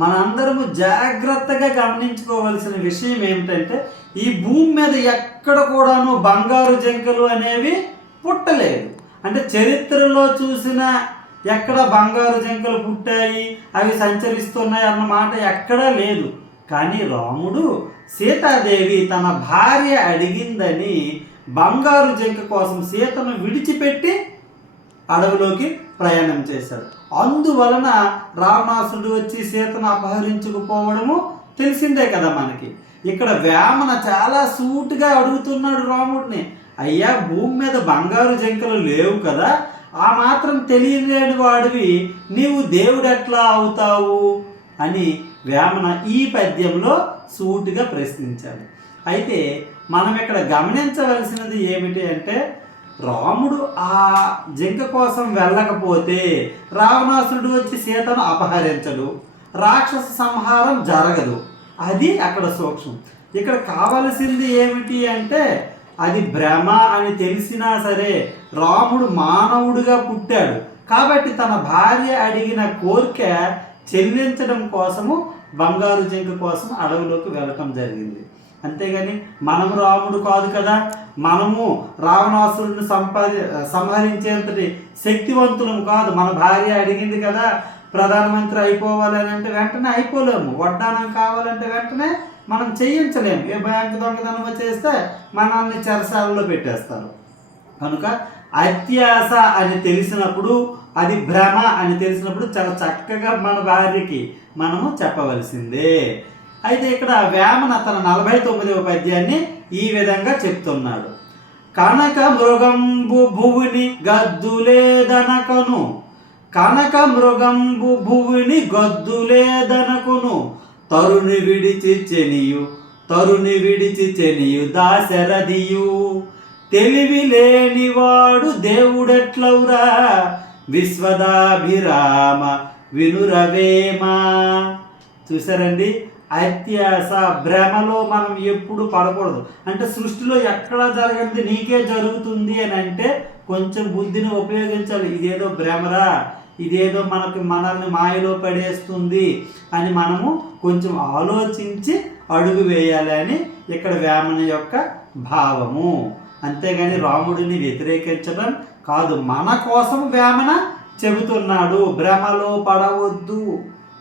మనందరము జాగ్రత్తగా గమనించుకోవాల్సిన విషయం ఏమిటంటే ఈ భూమి మీద ఎక్కడ కూడాను బంగారు జంకలు అనేవి పుట్టలేదు. అంటే చరిత్రలో చూసిన ఎక్కడ బంగారు జంకలు పుట్టాయి అవి సంచరిస్తున్నాయి అన్న మాట ఎక్కడా లేదు. కానీ రాముడు సీతాదేవి తన భార్య అడిగిందని బంగారు జంక కోసం సీతను విడిచిపెట్టి అడవిలోకి ప్రయాణం చేశాడు అందువలన రావణాసుడు వచ్చి సీతను అపహరించుకుపోవడము తెలిసిందే కదా మనకి. ఇక్కడ వేమన చాలా సూటుగా అడుగుతున్నాడు రాముడిని. అయ్యా భూమి మీద బంగారు జంకలు లేవు కదా. ఆ మాత్రం తెలియలేని వాడివి. నీవు దేవుడు ఎట్లా అవుతావు? అని వేమన ఈ పద్యంలో సూటిగా ప్రశ్నించాడు. అయితే మనం ఇక్కడ గమనించవలసినది ఏమిటి అంటే రాముడు ఆ జింక కోసం వెళ్ళకపోతే రావణాసురుడు వచ్చి సీతను అపహరించడు. రాక్షస సంహారం జరగదు. అది అక్కడ సూక్ష్మం. ఇక్కడ కావలసింది ఏమిటి అంటే అది భ్రమ అని తెలిసినా సరే రాముడు మానవుడిగా పుట్టాడు. కాబట్టి తన భార్య అడిగిన కోరిక చెల్లించడం కోసము బంగారు జింక కోసం అడవిలోకి వెళ్ళటం జరిగింది. అంతేగాని మనం రాముడు కాదు కదా. మనము రావణాసురుడిని సంపాది సంహరించేంతటి శక్తివంతులం కాదు. మన భార్య అడిగింది కదా ప్రధానమంత్రి అయిపోవాలి అని అంటే వెంటనే అయిపోలేము. వడ్డానం కావాలంటే వెంటనే మనం చేయించలేము. ఏ బ్యాంకు దొంగతనం చేస్తే మనల్ని చెరసాలలో పెట్టేస్తారు. కనుక అత్యాస అని తెలిసినప్పుడు అది భ్రమ అని తెలిసినప్పుడు చాలా చక్కగా మన భార్యకి మనము చెప్పవలసిందే. అయితే ఇక్కడ వేమన తన నలభై తొమ్మిదవ పద్యాన్ని ఈ విధంగా చెప్తున్నాడు. కనక మృగంబు భువుని గద్దులేదనకను. కనక మృగంబు భువుని గద్దులేదనకును. తరుని విడిచి చెనియు తరుని విడిచి చెనియు దాశరథియు. తెలివి లేనివాడు దేవుడెట్లవురా? విశ్వదాభిరామ వినురవేమా? చూసారండి అత్యాస భ్రమలో మనం ఎప్పుడు పడకూడదు. అంటే సృష్టిలో ఎక్కడ జరగంది నీకే జరుగుతుంది అని అంటే కొంచెం బుద్ధిని ఉపయోగించాలి. ఇదేదో భ్రమరా ఇదేదో మనకి మనల్ని మాయలో పడేస్తుంది అని మనము కొంచెం ఆలోచించి అడుగు వేయాలి అని ఇక్కడ వేమన యొక్క భావము. అంతేగాని రాముడిని వ్యతిరేకించడం కాదు. మన కోసం వేమన చెబుతున్నాడు భ్రమలో పడవద్దు.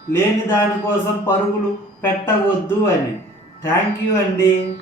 లేని దానికోసం పరుగులు పెట్టవద్దు అని. థ్యాంక్ యూ అండి.